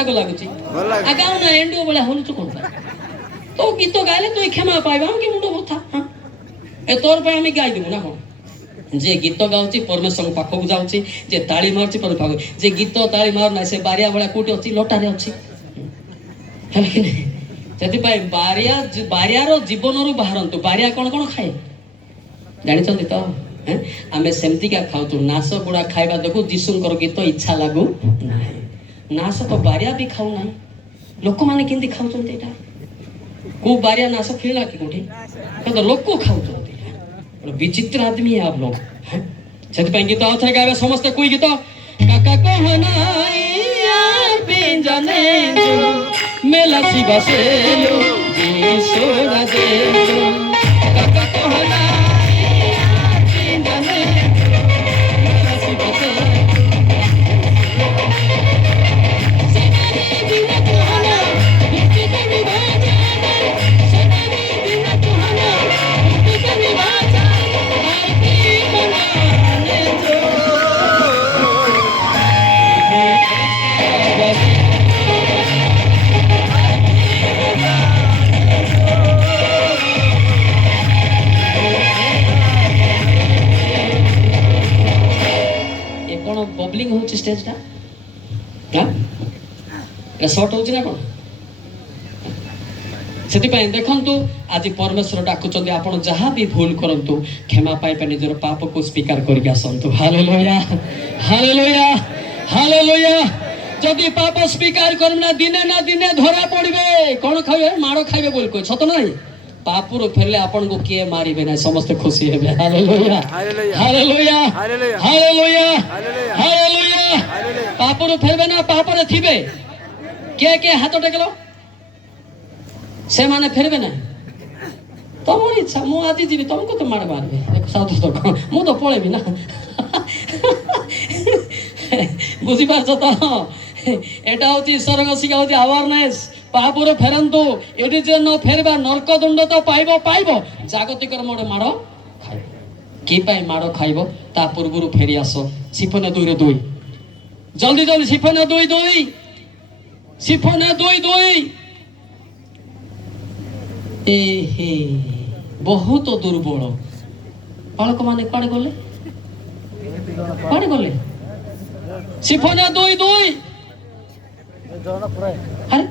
ରାଗ ଲାଗୁଛି ଗାଉ ନା ଏଣ୍ଡୁଅ ଭଳିଆ ହଲୁଛୁ କଣ ପାଇଁ ତୋ ଗୀତ ଗାଇଲେ ତୁଇ କ୍ଷମା ପାଇବା କି ମୁଣ୍ଡ ବଥା ଏ ତୋର ପାଇଁ ଆମେ ଗାଇଦେବୁ ନା କଣ ଯେ ଗୀତ ଗାଉଛି ପରମେଶ୍ୱରଙ୍କ ପାଖକୁ ଯାଉଛି ଯେ ତାଳି ମାରୁଛି ପାଖକୁ ଯେ ଗୀତ ତାଳି ମାରୁନାହିଁ ସେ ବାରିଆ ଭଳିଆ କୋଉଠି ଅଛି ଲଟାରେ ଅଛି ହେଲା କି ନାହିଁ ସେଥିପାଇଁ ବାରିଆର ଜୀବନରୁ ବାହାରନ୍ତୁ ବାରିଆ କଣ କଣ ଖାଏ ଜାଣିଛନ୍ତି ତ ଆମେ ସେମିତିକା ଖାଉଛୁ ନାଶ ଗୁଡା ଖାଇବା ଦେଖୁ ଯୀଶୁଙ୍କର ଗୀତ ଇଚ୍ଛା ଲାଗୁ ନାହିଁ ନାଶ ତ ବାରିଆ ବି ଖାଉନାହିଁ ଲୋକମାନେ କେମିତି ଖାଉଛନ୍ତି ଏଇଟା କୋଉ ବାରିଆ ନାଶ ଖେଳିଲା କି କୋଉଠି କିନ୍ତୁ ଲୋକ ଖାଉଛନ୍ତି विचित्र आदमी है आप लोग ସେଥିପାଇଁ ଗୀତ ଆଉଥରେ ଗାଇବେ ସମସ୍ତେ କୁଇ ଗୀତ କାକା କହନା ପିଞ୍ଜନେ ମେଲା ଶିବା ସେଲୁ ଯୀଶୁ ରାଜେ କାକା କହନା ପିଞ୍ଜନେ ମେଲା ଶିବା ସେଲୁ बबलिंग होची स्टेज टा हां ए शॉर्ट होची ना कोन ସେଥିପାଇଁ ଦେଖନ୍ତୁ ଆଜି ପରମେଶ୍ୱର ଡାକୁଛନ୍ତି ଆପଣ ଯାହା ବି ଭୁଲ କରନ୍ତୁ କ୍ଷମା ପାଇବେ ନିଜର ପାପକୁ ସ୍ୱୀକାର କରିକି ଆସନ୍ତୁ ହାଲେଲୁୟା ହାଲେଲୁୟା ହାଲେଲୁୟା ଯଦି ପାପ ସ୍ୱୀକାର କରିବେ ନା ଦିନେ ଧରା ପଡ଼ିବେ କ'ଣ ଖାଇବେ ମାଡ଼ ଖାଇବେ ବୋଲି କହି ସତ ନାହିଁ ପାପରୁ ଫେରିଲେ ଆପଣଙ୍କୁ କିଏ ମାରିବେ ନାହିଁ ସମସ୍ତେ ଖୁସି ହେବେ ହାଲେଲୁୟା ହାଲେଲୁୟା ହାଲେଲୁୟା ହାଲେଲୁୟା ପାପରୁ ଫେରିବେ ନା ପାପରେ ଥିବେ କିଏ ହାତ ଟେକିଲ ସେମାନେ ଫେରିବେ ନା ତମର ଇଚ୍ଛା ମୁଁ ଆଜି ଯିବି ତମକୁ ତ ମାଡ଼ ମାରିବେ ମୁଁ ତ ପଳେଇବି ନା ବୁଝିପାରୁଛ ତ ଏଇଟା ହଉଛି ଈଶ୍ୱରଙ୍କ ଶିକ୍ଷା ହଉଛି ଆୱାରନେସ୍ ପାପରୁ ଫେରନ୍ତୁ ଏଠି ଯେ ନ ଫେରିବା ନର୍କ ଦଣ୍ଡ ତ ପାଇବ ଜାଗତିକର ମୋଡ଼ ମାଡ଼ ଖାଇବ କି ପାଇଁ ମାଡ଼ ଖାଇବ ତା ପୂର୍ବରୁ ଫେରି ଆସ ସିଫୋନିଆ 2:2 ଜଲ୍ଦି ସିଫୋନିଆ 2:2 ଏହେ ବହୁତ ଦୁର୍ବଳ ବାଳକ ମାନେ କୁଆଡେ ଗଲେ ସିଫୋନିଆ 2:2 ଆରେ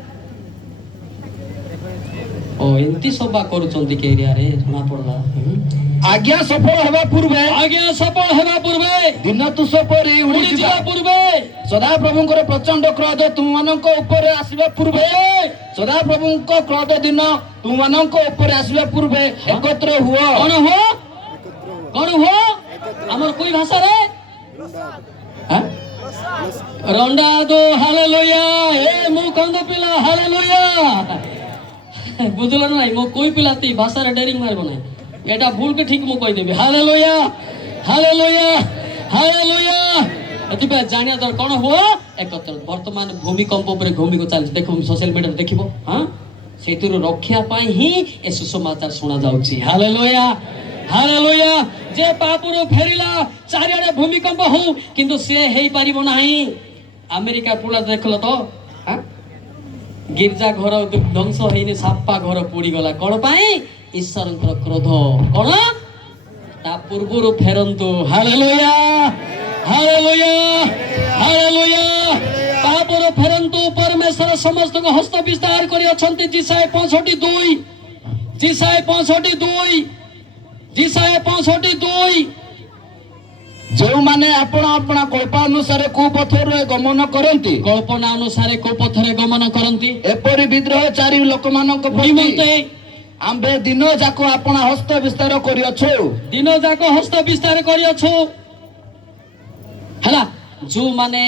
ଓ ଏମିତି ସଭା କରୁଛନ୍ତି କି ଏରିଆରେ ଜଣା ପଡିଲା आज्ञा सफल हेबा पूर्वे दिन तुष परी उड़ी जिबा पूर्वे सदा प्रभुंकर प्रचंड क्रोध तुमମାନଙ୍କ ଉପରେ ଆସିବା ପୂର୍ବେ ସଦା ପ୍ରଭୁଙ୍କ କ୍ରୋଧ ଦିନ ତୁମମାନଙ୍କ ଉପରେ ଆସିବା ପୂର୍ବେ ଏକତ୍ର ହୁଅ କଣ ହୁଅ ଆମର କୋଇ ଭାଷାରେ ରଣ୍ଡା ଦो ହାଲେଲୁୟା ଏ ମୁଁ କନ୍ଦ ପିଲା ହାଲେଲୁୟା ବୁଝିଲ ନା ନାଇଁ ମୁଁ କୋଇ ପିଲା ତି ଭାଷାରେ ଡେରିଂ ମାରିବ ନାହିଁ এটা ভুল কে ঠিক মু কই দেবি হালেলুয়া হালেলুয়া হালেলুয়া এতবে জানিয়া দর কোন হো একত্র বর্তমান ভূমিকম্প উপরে ভূমিকম্প চালছে দেখো সোশ্যাল মিডিয়া দেখিবো হ্যাঁ সেইতুর রক্ষা পাই হি এ সুসমাচার শোনা যাଉଛି হালেলুয়া হালেলুয়া যে পাপରୁ ফেরিলা চারিআড়ে ভূমিকম্প হউ কিন্তু সে হেই পারিব নাই আমেরিকা পুরা দেখলো তো হ্যাঁ গির্জা ঘর ধ্বংস হইনি সাপ্পা ঘর পুড়ি গলা কোন পাই ଈଶ୍ୱରଙ୍କର କ୍ରୋଧ କଣ ତା ପୂର୍ବରୁ ଫେରନ୍ତୁ ହାଲେଲୁୟା ହାଲେଲୁୟା ହାଲେଲୁୟା ପାପରୁ ଫେରନ୍ତୁ ପରମେଶ୍ୱର ସମସ୍ତଙ୍କୁ ହସ୍ତ ବିସ୍ତାର କରି ଅଛନ୍ତି ଜିସାୟ 65:2 ଯେଉଁମାନେ ଆପଣା କଳ୍ପନାନୁସାରେ କୁପଥରେ ଗମନ କରନ୍ତି କଳ୍ପନା ଅନୁସାରେ କୁପଥରେ ଗମନ କରନ୍ତି ଏପରି ବିଦ୍ରୋହଚାରୀ ଲୋକମାନଙ୍କ ନିମନ୍ତେ आम्बे दिन जाको अपना हस्त विस्तार करियछु दिन जाको हस्त विस्तार करियछु हला जो माने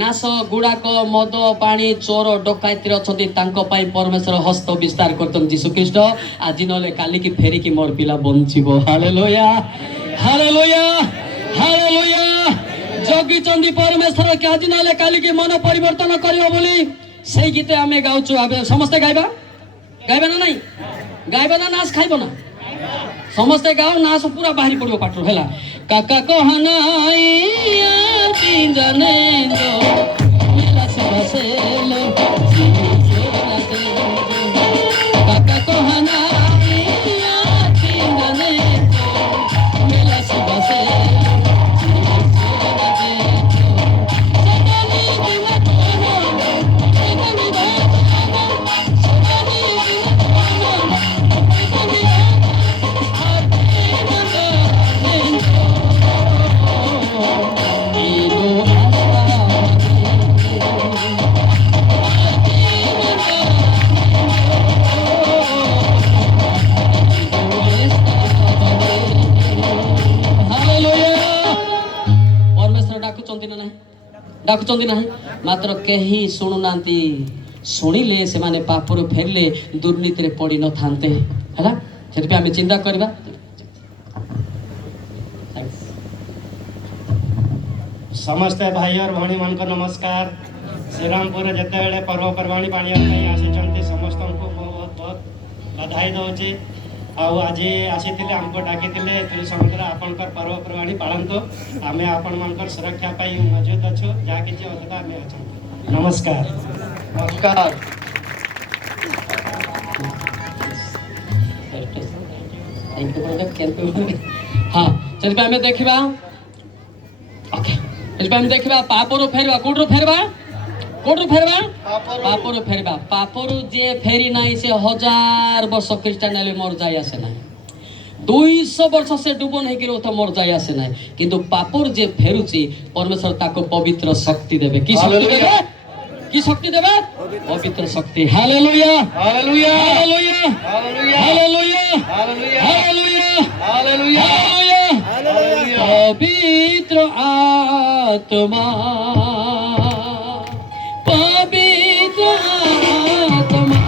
नाश गुडाक मद पानी चोर डकायती अछंती तांको पाई परमेश्वर हस्त विस्तार करतन यीशु ख्रीष्ट आज नले काली की फेरी की मोर पिला बंचिबो हालेलुया हालेलुया हालेलुया जगी चंदी परमेश्वर के आज नले काली की मन परिवर्तन करियो बोली सेही गीते आमे गाउछु आबे समस्त गाइबा ना नहीं गाइबा ना नाच खाइब ना समस्ते गाओ नाच पूरा बाहरी पड़ो पाटो है काका कहना पिंजने बसेलो जीवराते काका कोहना तीनने मिलस बसेलो जीवराते डाकुचंदी नहीं मात्र कहीं शुणुनांती शुणिले से माने पापर फेरले दुर्नीति रे पड़ी न थांते हैला सेति पे आमे चिंता करबा। समस्ते भाई और भणी मन को नमस्कार। श्रीरामपुर जिते बड़े पर्वपर्वाणी पानी आसी समस्त को बहुत बहुत बधाई दौचे। आज आसी आमको डाकी समग्र आपणकर पर्वपर्वाणी पालतु आम आपण मान सुरक्षा पाई मौजूद अच्छु जहाँ कि अधिका आम अच्छा। नमस्कार नमस्कार। हाँ चलिए आम देखा आम देखा पापर फेरवा कौटू फेरवा कौटू फेरवा पापर फेरवा पापर जे फेरी ना से 1000 वर्ष ख्रीष्टान मर जाए आसे ना 200 वर्ष से डुबन होकर मर जाए आसे ना किंतु पापर जे फेरुची परमेश्वर ताको पवित्र शक्ति देवे। की शक्ति देवे? की शक्ति देवे? पवित्र शक्ति। Hallelujah hallelujah hallelujah hallelujah hallelujah hallelujah hallelujah hallelujah. पवित्र आत्मा पवित्र आत्मा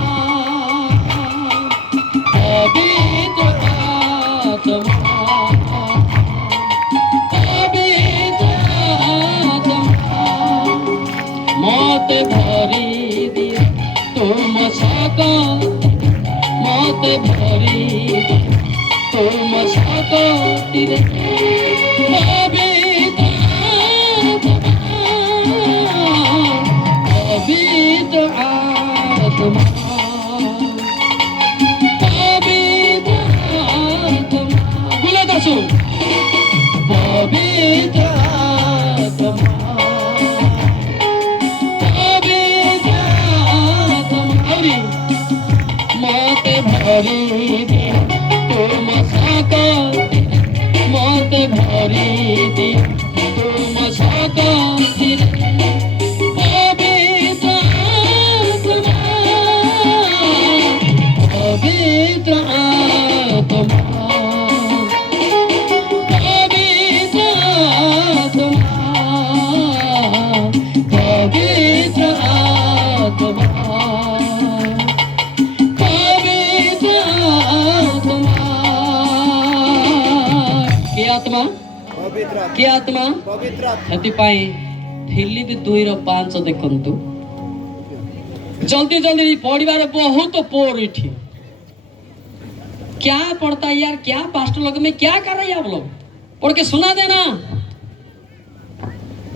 पवित्र आत्मा पवित्र आत्मा मत भरी दिए तुम सका मत भरी तुम सका तेरे पवित्र पवित्र आत्मा पवित्र आत्मा बोले दसो पवित्र आत्मा पवित्र आत्मा मत भरी दे तुम साका मत भरी दे तुम साका पवित्र आत्मा पवित्र आत्मा पवित्र आत्मा पवित्र आत्मा के आत्मा के आत्मा हेतिपाई फिलिप 2:5 देखंतु जल्दी जल्दी पढ़िबार बहुत पोर इठी क्या पढ़ता है यार क्या पास्टर लोग में क्या कर रहे हैं आप लोग पढ़ के सुना देना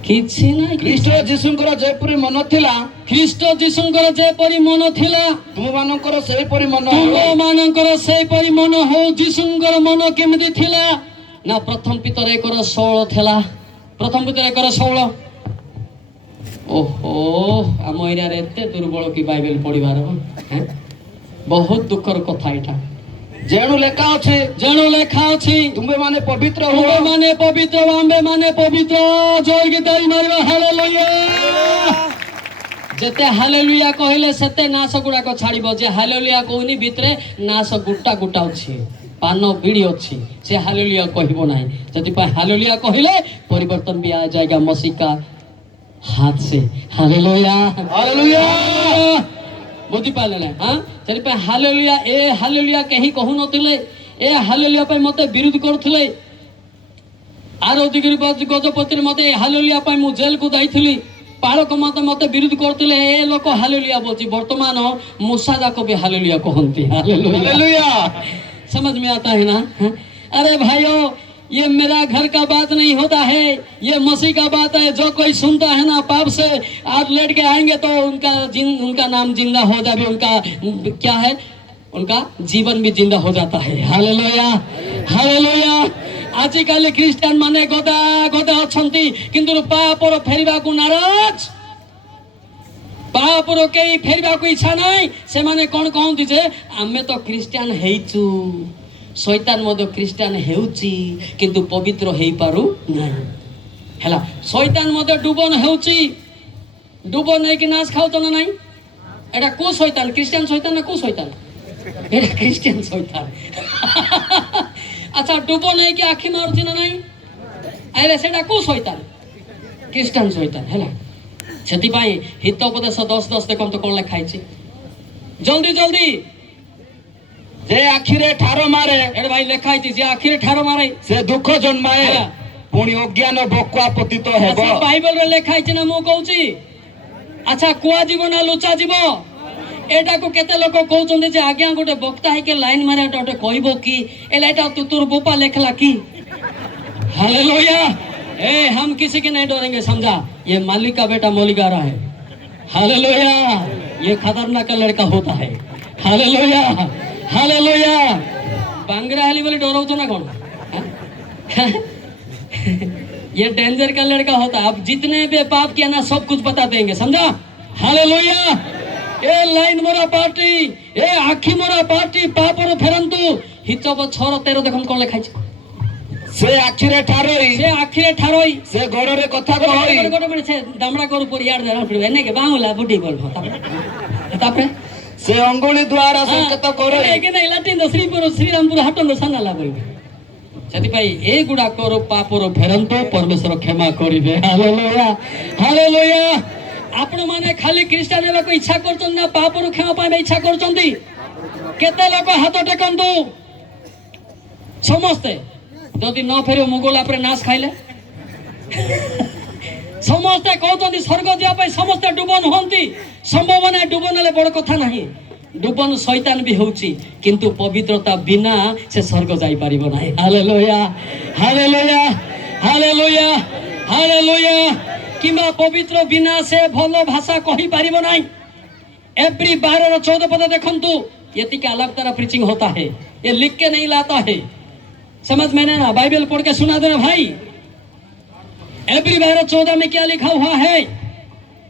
किछि ना ख्रीष्ट जीशुंकर जेपरी मन थिला ख्रीष्ट जीशुंकर जेपरी मन थिला तुम मानकर सेपरी मन तुम मानकर सेपरी मन हो जीशुंकर मन केमिति थिला ना प्रथम पितर 1:16 थिला प्रथम पितर 1:16 ओहो आम एरिया रे एते दुर्बल की बाइबल पढ़िबार हैं बहुत दुखर कथा एटा जेणु लेखा अछि जेणु लेखा अछि तुमे माने पवित्र हो तुमे माने पवित्र आम्बे माने पवित्र जोर गीतारी मारिबा हालेलुया जेते हालेलुया कहिले सेते नाश गुडा को छाड़िबो जे हालेलुया कहूनी भितरे नाश गुटा गुटा अछि पान बीड़ी अछि से हालेलुया कहबो नाही जति पा हालेलुया कहिले परिवर्तन भी आ जाएगा मसीह का हाथ से। हालेलुया हालेलुया बुद्धि पाले ना हां जति पा हालेलुया ए हालेलुया कहीं कहू नथिले ए हालेलुया पे मते विरोध करथिले आरो दिगरी गजपति मते हालेलुया पे मु जेल को जाइथिली पालक मते विरोध करथिले ए लोक हालेलुया बोलची वर्तमान मूसा जाको भी हालेलुया कहंती। हालेलुया हालेलुया समझ में आता है ना? अरे भाइयों ये मेरा घर का बात नहीं होता है, ये मसीह का बात है। जो कोई सुनता है ना पाप से आप लेट के आएंगे तो उनका नाम जिंदा हो जाए, उनका क्या है, उनका जीवन भी जिंदा हो जाता है। Hallelujah hallelujah. आजिकाली ख्रीस्टान माने गदा गदा अछंती किंतु पापर फेरिबा को नाराज, पापर के फेरिबा को इच्छा नहीं। से माने कोन कहंती जे आमे तो ख्रीस्टान हेइचु, शैतान मध्य ख्रीस्टान हेउची किंतु पवित्र हेई पारु नहीं। हैला शैतान मध्य डुबन हेउची, डुबन नहीं कि नाश खाउ तो नहीं। एटा को शैतान, ख्रीस्टान शैतान ना को शैतान? एटा ख्रीस्टान शैतान। अच्छा डुबो नहीं कि आखि मारुची ना नहीं? अरे सेटा को शैतान? ख्रीस्टान शैतान। हैला सेति पाई हितोपदेश 10:10 देखम तो कोन लिखा है? जल्दी जल्दी जे आखिरे ठारो मारे, एडे भाई लिखा है जे आखिरे ठारो मारे से दुख जन्माए, हाँ। पुणी अज्ञान बकुआ पतित हेबो। अच्छा बाइबल रे लिखा है ना, मु कहूची। अच्छा कुआ जीव ना लुचा जीव, एटा को केते लोक कहउचंदे जे आज्ञा गोटे बक्ता है के लाइन मारे गोटे कहबो की एलाटा तू तोर बोपा लेखला की। हालेलुया। ए हम किसी के नहीं डरेंगे, समझा? ये मालिक का बेटा मौलिका रहा है। हालेलुया। ये खतरनाक लड़का होता है। Hallelujah hallelujah. बांगरा हेली बोले डरो तो ना कौन? ये डेंजर का लड़का होता है। अब जितने भी पाप किया ना सब कुछ बता देंगे, समझा? हालेलुया। ए लाइन मोरा पार्टी, ए आखी मोरा पार्टी पापर फेरंतु हिचब 6:13 देखम कोन लिखा है? से आखिरे ठारोई, से आखिरे ठारोई से गड़रे कथा कहई, गोटे माने से दामड़ा कर ऊपर यार दे पड़बे ने के बाहुला बुडी बोलबो। तापरे से अंगुली द्वारा संकेत करई, ए के नहीं लाटिन तो श्रीरामपुर हाटन तो साना लागबे। सेति भाई ए गुडा करो पापर फेरंतो परमेश्वर क्षमा करिबे। Hallelujah hallelujah. आपण माने खाली ख्रीस्टान हेबा को इच्छा करछन ना पापर क्षमा पाइबे इच्छा करछन्ती? केते लोक हाथ टेकंतु समस्ते जदि न फेर मुगल आपरे नाश खाइले समस्ते कहते स्वर्ग जावाई समस्ते डुबन हंती संभव ना डुबन हेले बड़ कथा नहीं। डुबन शैतान भी होउची किंतु पवित्रता बिना से स्वर्ग जाई परिबो नाही। Hallelujah hallelujah hallelujah hallelujah. किंबा पवित्र बिना से भलो भाषा कहि परिबो नाही। एवरी 12 और 14 पद देखंतु यति के अलग तरह प्रीचिंग होता है, ये लिख के नहीं लाता है। समझ में ना? बाइबल पढ़ के सुना देना भाई। एवरी 12:14 में क्या लिखा हुआ है?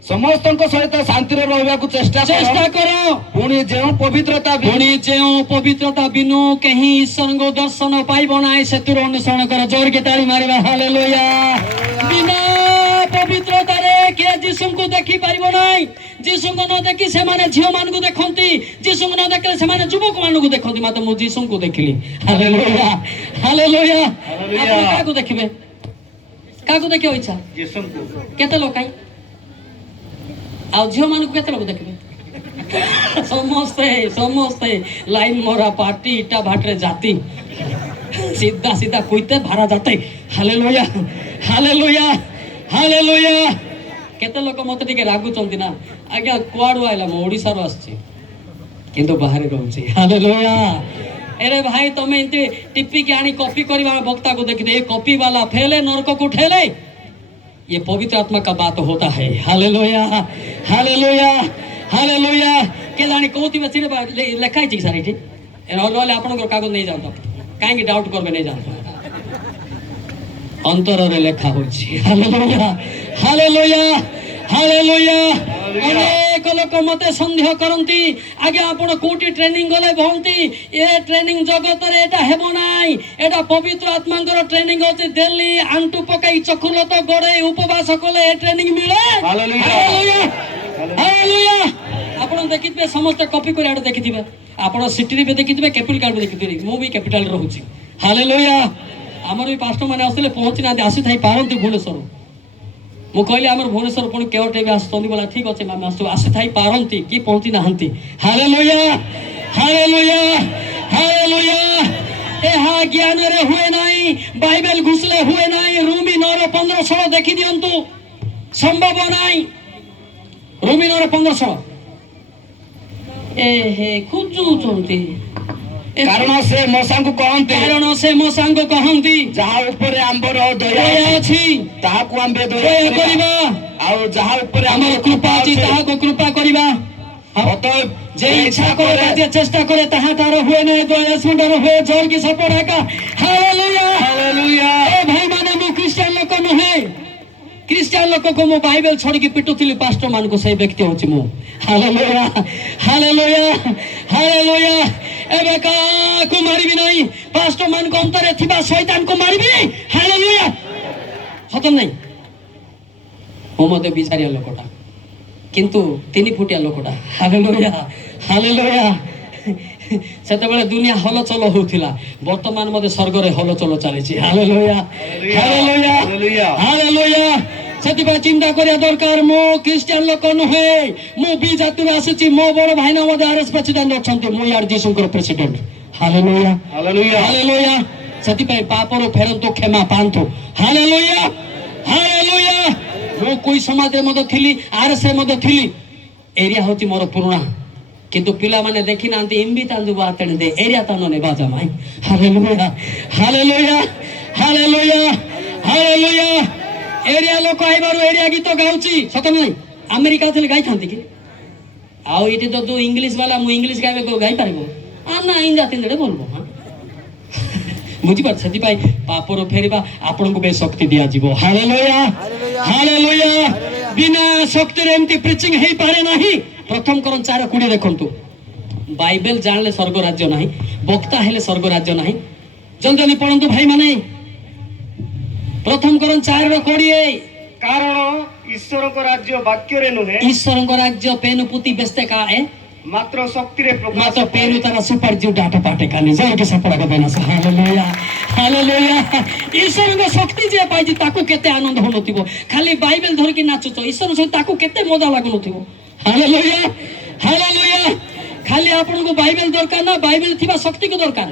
समस्त सहित शांति रहा चेष्टा करो। पुणी जो पवित्रता पुणी जो पवित्रता बिनु कहीं ईश्वर को दर्शन पाइब ना से अनुसरण कर। जोर के ताली मारिबा। हालेलुया। बिना पवित्रता रे के जीसु को देखि पारिबो नाही। जीसु को न देखि से माने झियो मान को देखंती, जीसु को न देखले से माने युवक मान को देखंती। माते मु जीसु को देखिली। Hallelujah hallelujah. आप का को देखिबे? का को देखियो इच्छा? जीसु को। केते लोक आई आ झियो मान को केते लोक देखिबे? समस्ते समस्ते लाइन मोरा पार्टी इटा भाटरे जाती सीधा सीधा कोइते भारा जाते। Hallelujah hallelujah hallelujah. केते लोक मते टिके रागुचंती ना आज्ञा कुआडू आइला मो ओडिसा रो आछि किंतु बाहर रहउछि। हालेलुया। अरे भाई तमे इते टिप्पी के आनी कॉपी करबा वक्ता को देखि दे, कॉपी वाला फेले नरक को ठेले। ये पवित्र आत्मा का बात होता है। Hallelujah hallelujah hallelujah. के जानी कोती में सिरे लेखा छि सर इठी नले आपन को कागज नहीं जानता काहे कि डाउट करबे नहीं जानता अंतर रे लेखा होछि। Hallelujah hallelujah hallelujah. अनेक लोक मते संदेह करंती आगे आपण कोटी ट्रेनिंग गले भंती ए ट्रेनिंग जगत रे एटा हेबो नाई। एटा पवित्र आत्मांकर ट्रेनिंग होछि। दिल्ली आंटू पकाई चखुलत गडे उपवास कले ए ट्रेनिंग मिले। Hallelujah hallelujah. आपण देखिबे समस्त कॉपी कर आड देखिथिबे, आपण सिटी रे देखिथिबे, कैपिटल कार्ड देखिथिबे। मु भी कैपिटल रहउछि। हालेलुया। हमर भी पास्टर माने आसले पहुंची ना आसी थाई पारंती भुवनेश्वर। मु कहली हमर भुवनेश्वर पुणी केवटे भी आसतोनी बोला ठीक अछि मामे आसी थाई पारंती कि पहुंची नाहंती। Hallelujah hallelujah hallelujah. एहा ज्ञान रे हुए नाही, बाइबल घुसले हुए नाही। रोमी 9:15 देखि दियंतु संभव नाही। रोमी 9:15 ए हे खुजु चंती କାରଣ ସେ ମଶାଙ୍କୁ କହନ୍ତି କାରଣ ସେ ମୋ ସାଙ୍ଗ କହନ୍ତି ଯାହା ଉପରେ ଆମ୍ବର ଦୟା ଦୟା ଅଛି ଅଛି ତାହାକୁ ଆମ୍ଭେ ଦୟା ଦୟା କରିବା କରିବା ଆଉ ଯାହା ଉପରେ ଆମର ଆମର କୃପା ଅଛି ତାହାକୁ କୃପା କରିବା অতএব যে ইচ্ছা করে কাজে চেষ্টা করে তাহা তার হুয়ে নাই দয়া সুন্দর হয়ে জল কি সপর একা হালেলুয়া হালেলুয়া এ ভাই মানে মু খ্রিস্টান লোক নহে খ্রিস্টান লোকକୁ ମୁଁ ବାଇବେଲ ଛଡିକି ପିଟୁଥିଲି ପାଷ୍ଟର ମାନଙ୍କୁ ସେଇ ବ୍ୟକ୍ତି ହଉଛି ମୁଁ ହାଲେଲୁୟା ହାଲେଲୁୟା ହାଲେଲୁୟା ଏବେ କାହାକୁ ମାରିବି ନାହିଁ ପାଷ୍ଟର ମାନଙ୍କ ଅନ୍ତରରେ ଥିବା ଶୈତାନକୁ ମାରିବି ହାଲେଲୁୟା ସତ ନାହିଁ ମୁଁ ମଧ୍ୟ ବିଚାରିଆ ଲୋକଟା କିନ୍ତୁ 3 ଫୁଟିଆ ଲୋକଟା ହାଲେଲୁୟା ହାଲେଲୁୟା ସେତେବେଳେ ଦୁନିଆ ହଲଚଲ ହଉଥିଲା ବର୍ତ୍ତମାନ ମଧ୍ୟ ସ୍ୱର୍ଗରେ ହଲଚଲ ଚାଲିଛି ହାଲେଲୁୟା ହାଲେଲୁୟା ହାଲେଲୁୟା ସେଥିପାଇଁ ଚିନ୍ତା କରିବା ଦରକାର ମୁଁ ଖ୍ରୀଷ୍ଟିଆନ ଲୋକ ନୁହେଁ ମୁଁ ବି ଜାତିରୁ ଆସିଛି ମୋ ବଡ଼ ଭାଇନା ମଧ୍ୟ ଆରଏସ୍ ପ୍ରେସିଡେଣ୍ଟ ଅଛନ୍ତି ମୁଁ ୟାର ଯୀଶୁଙ୍କର ପ୍ରେସିଡେଣ୍ଟ ହାଲେଲୁୟା ହାଲେଲୁୟା ହାଲେଲୁୟା ସେଥିପାଇଁ ପାପରୁ ଫେରନ୍ତୁ କ୍ଷମା ପାଆନ୍ତୁ ହାଲେଲୁୟା ହାଲେଲୁୟା ମୁଁ କୋଇ ସମାଜରେ ମଧ୍ୟ ଥିଲି ଆରଏସ୍ରେ ମଧ୍ୟ ଥିଲି ଏରିଆ ହେଉଛି ମୋର ପୁରୁଣା କିନ୍ତୁ ପିଲାମାନେ ଦେଖି ନାହାନ୍ତି ଇମ୍ବି ତାନ୍ଦୁ ବାତେଣି ଦେ ଏରିଆ ତାନ ନେବା ଜମାଇ hallelujah hallelujah hallelujah hallelujah area ଲୋକ ଆଇବାରୁ ଏରିଆ ଗୀତ ଗାଉଛି ସତ ନାହିଁ ଆମେରିକା ଥିଲେ ଗାଇଥାନ୍ତି କି ଆଉ ଏଠି ତ ଯୋଉ ଇଂଲିଶ ବାଲା ମୁଁ ଇଂଲିଶ ଗାଇବେ ଗାଇପାରିବ ନା ଇନ୍ଦା ତିନ୍ଦେ ବୋଲବ ବୁଝିପାରୁଛ ସେଥିପାଇଁ ପାପରୁ ଫେରିବା ଆପଣଙ୍କୁ ବେଶ ଶକ୍ତି ଦିଆଯିବ ହାଲେଲୁୟା ହାଲେଲୁୟା ବିନା ଶକ୍ତିରେ ଏମିତି ପ୍ରିଚିଂ ହେଇପାରେ ନାହିଁ ପ୍ରଥମ କରନ୍ 4:20 ଦେଖନ୍ତୁ ବାଇବେଲ ଜାଣିଲେ ସ୍ୱର୍ଗ ରାଜ୍ୟ ନାହିଁ ବକ୍ତା ହେଲେ ସ୍ୱର୍ଗ ରାଜ୍ୟ ନାହିଁ ଜଲ୍ଦି ପଢନ୍ତୁ ଭାଇମାନେ ପ୍ରଥମ କରନ୍ 4:20 କାରଣ ଈଶ୍ୱରଙ୍କ ରାଜ୍ୟ ବାକ୍ୟରେ ନୁହେଁ ଈଶ୍ୱରଙ୍କ ରାଜ୍ୟ ପେନୁ ପୁତି ବେସ୍ତେ କାଏ ମାତ୍ର ଶକ୍ତିରେ ପ୍ରକାଶ ମାତ୍ର ପେନୁ ତାର ସୁପର ଜୁ ଡାଟା ପାଟେ କାନି ଜଲ୍ଦି ସପଡ଼ା ବେନା ହାଲେଲୁୟା ହାଲେଲୁୟା ଈଶ୍ୱରଙ୍କ ଶକ୍ତି ଯେ ପାଇଛି ତାକୁ କେତେ ଆନନ୍ଦ ହଉନଥିବ ଖାଲି ବାଇବେଲ ଧରିକି ନାଚୁଛ ଈଶ୍ୱର ସହିତ ତାକୁ କେତେ ମଜା ଲାଗୁନଥିବ ହାଲେଲୁୟା ହାଲେଲୁୟା ଖାଲି ଆପଣଙ୍କୁ ବାଇବେଲ ଦରକାର ନା ବାଇବେଲ ଥିବା ଶକ୍ତିକୁ ଦରକାର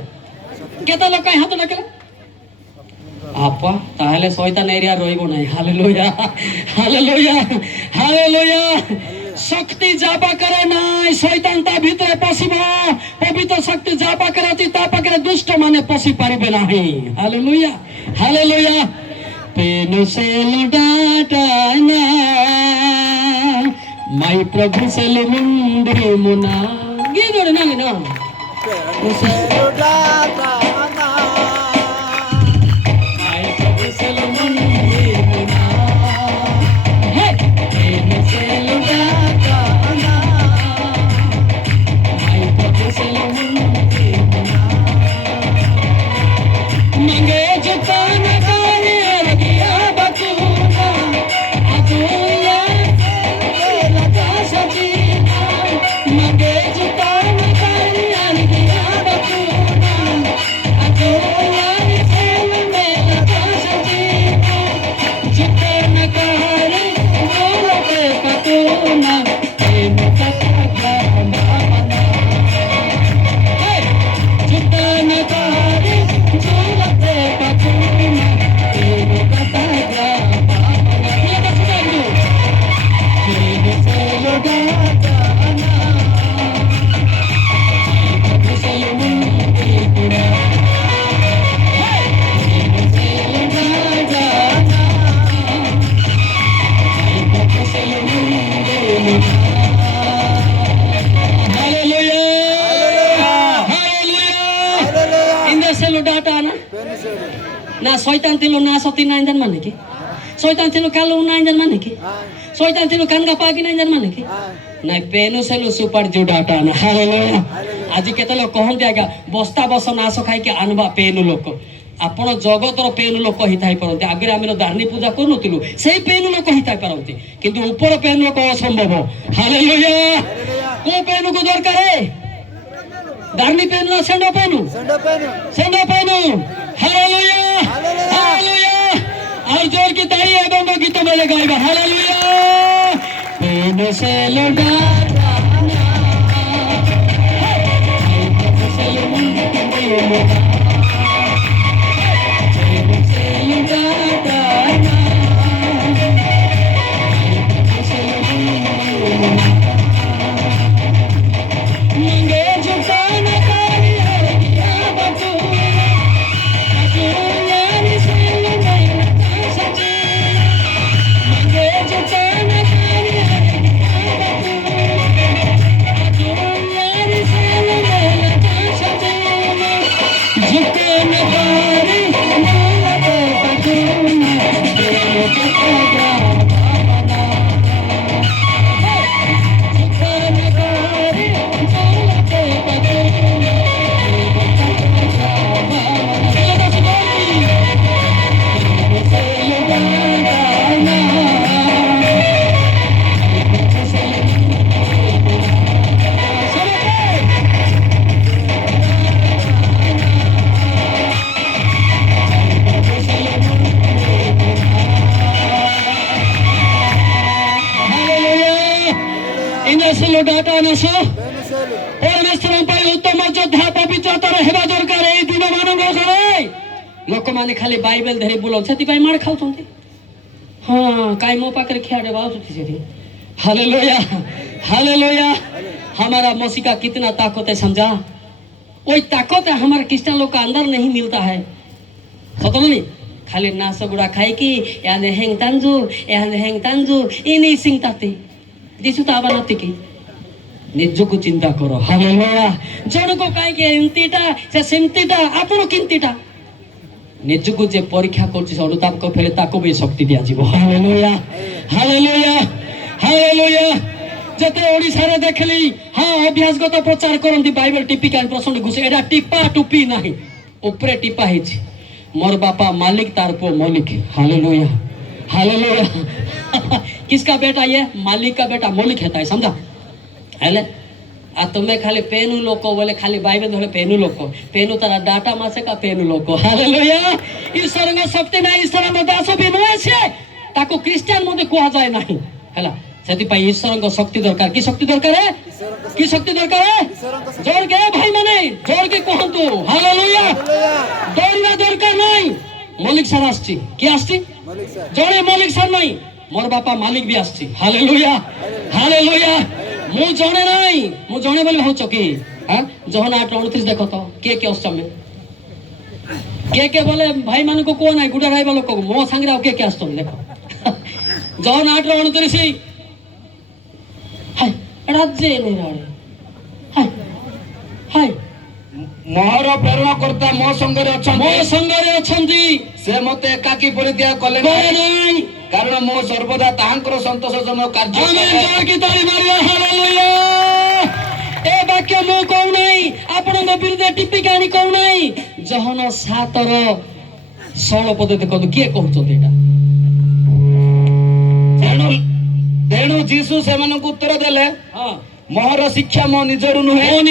କେତେ ଲୋକ ହାତ ଡାକିଲେ আপা তাহলে শয়তান এরিয়া রইব নাই হালেলুয়া হালেলুয়া হালেলুয়া শক্তি যা পাকরে নাই শয়তান তা ভিতরে পশিব পবিত্র শক্তি যা পাকরে আছে তা পাকরে দুষ্ট মানে পশি পারিবে নাই হালেলুয়া হালেলুয়া পেনো সে লুটাটা না মাই প্রভু সে মুন্ডি মুনা গিয়ে না না সে লুটাটা না না শয়তান ছিল না সতী নাই জান মানে কি শয়তান ছিল কালো নাই জান মানে কি শয়তান ছিল কানগা পাগি নাই জান মানে কি না পেনো সেলো সুপার জুডাটা না হালেলুয়া আজি কেতে লোক কহନ୍ତି আজ্ঞା বস্তা বস নাশ খাইକି আনবা পেনো লোক ଆପଣ ଜଗତର ପେନ୍ ଲୋକ ହେଇଥାଇ ପାରନ୍ତି ଆଗରେ ଆମେ ଦାର୍ନି ପୂଜା କରୁନଥିଲୁ ସେଇ ପେନ୍ ଲୋକ ହେଇଥାଇ ପାରନ୍ତି କିନ୍ତୁ ଉପର ପେନ୍ ଲୋକ ଅସମ୍ଭବ ହାଲେଲୁୟା କୋଉ ପେନ୍କୁ ଦରକାର ଦାର୍ନି ପେନ୍ ନା ସେଣ୍ଡ ପେନ୍ ସେଣ୍ଡ ପେନ୍ ହାଲେଲୁୟା ହାଲେଲୁୟା ଆଉ ଜୋର କି ତାଳି ଏବଂ ଗୀତ ବେଲେ ଗାଇବା ହାଲେଲୁୟା ପେନ୍ ସେ ଲୋଡା डाटा नाश परमेश्वर उत्तम योद्धा पवित्रतर हेबा दरकार ए दिन मानव लोक माने खाली बाइबल धरी बुलाउँ से मार खाऊ हाँ काई मो पाखे खियाड़े बाउछी हालेलुया हालेलुया। हमारा मसीह का कितना ताकत है समझा। वही ताकत है हमारे क्रिश्चियन लोग का अंदर नहीं मिलता है। सतो नहीं खाली नाश गुड़ा खाई कि याने हेंग तांजू ये नहीं सिंगताते दिसु तो आवा नती की निज को चिंता करो। हालेलुया। जन को कहीं के एमतीटा से सेमतीटा आपण किंतीटा निज को जे परीक्षा करछि अनुताप को फेले ताको भी शक्ति दिया जीव। Hallelujah hallelujah hallelujah. जते ओडिसा रे देखली हाँ अभ्यासगत प्रचार करंती बाइबल टिपिकल प्रसंग घुसे एडा टिपा टुपी नहीं ऊपरे टिपा हिच मोर बापा मालिक तार पो मौलिक। Hallelujah hallelujah. किसका बेटा ये मालिक का बेटा मौलिक है समझा हेले आ तुम्हें खाली पेनु लोको बोले खाली बाइबल धोले पेनु लोको पेनु तारा डाटा मासे का पेनु लोको। हालेलुया। ईश्वर का शक्ति नहीं ईश्वर में दास भी नय छे ताको क्रिश्चियन मध्ये कोहा जाय नहीं हला सेति पई ईश्वर का शक्ति दरकार की शक्ति दरकार है की शक्ति दरकार है जोर के भाई माने जोर के कहंतु। हालेलुया। दौड़ना दरकार नहीं मौलिक सर आछी की आछी जणे मौलिक सर नहीं मोर बापा मालिक भी आछी। Hallelujah hallelujah. मु जणे नहीं मु जणे बोले हो चकी हां जहन 8:29 देखो तो के अस्तमे के बोले भाई मान को कोन है गुडा राइबा लोक मो संगरा के अस्तम देखो जहन 8:29 हाय राज्य नहीं राणे हाय हाय मोहर प्रेरणा करता मो संगरे अछंती से मते एकाकी परित्याग कले नहीं कारण मो सर्वदा ताहांकर संतोषजनक कार्य आमेन। जोर की ताली मारिया। हालेलुया। ए वाक्य मो कहू नहीं आपण मो विरुद्ध टिप्पी कहानी कहू नहीं जहन 7:16 पद देखो किए कहउछन एटा तेणु जीसु सेମାନଙ୍କୁ उत्तर देले हां मोहर शिक्षा मो निजरु नुहे